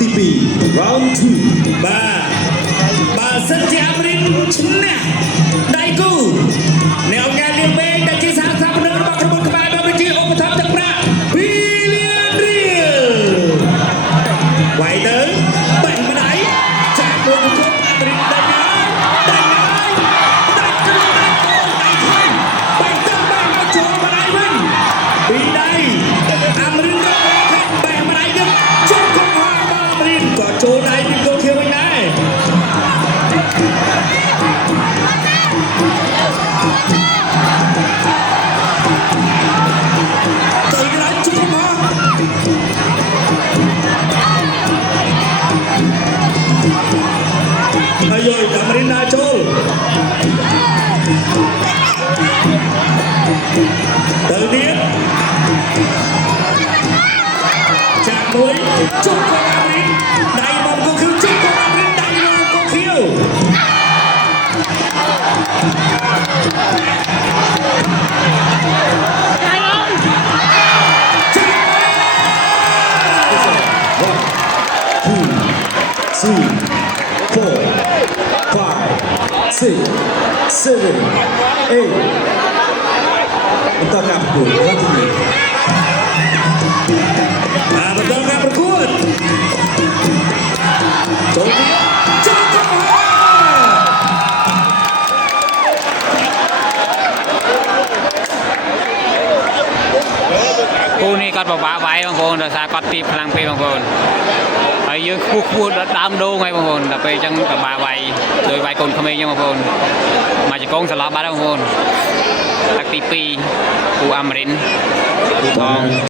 ទី2 round 2បើសិនជាអាមេរិកឈ្នះដៃគូអ្នកអង្គការលៀងវែងដែលជាសហស្ថាបនិករបស់ក្រុមក្បែរបើជាឧបត្ថម្ភទឹកប្រាក់2លានរៀលវាយទៅបេះម្ដាយចាក់មួយគប់អាមេរិកដាច់ហើយដាច់ហើយដាច់ទៅដាច់ទៅដាច់ហើយបេះទៅបេះមកចូលម្ដាយវិញពីដៃអាមេរិកក៏បេះម្ដាយទៀតជុំកុំហោះអាមេរិកក៏ចូលដៃពីគោលធៀបវិញដែរAyo, Amarina Chol. Đầu tiên, chạm mũi, chúc con Amarin, đẩy bóng cô khiêu, chúc con Amarin đẩy bóng cô khiêu. Three, four, five, six, seven, eight. Untuk nak berkuat, continue. Betul nak berkuat. Coba, coba. គូនេះគាត់ពិបាកវាយបងប្អូនដោយសារគាត់ទីខ្លាំងពេកបងប្អូនហើយយើងខ្ពស់ដល់ដើមដូងហើយបងប្អូនដល់ពេលអញ្ចឹងពិបាកវាយដោយវាយកូនក្មេងអញ្ចឹងបងប្អូនមកជង្គង់សន្លប់បាត់ហើយបងប្អូនទឹកទី2គូអាមេរិនគូថង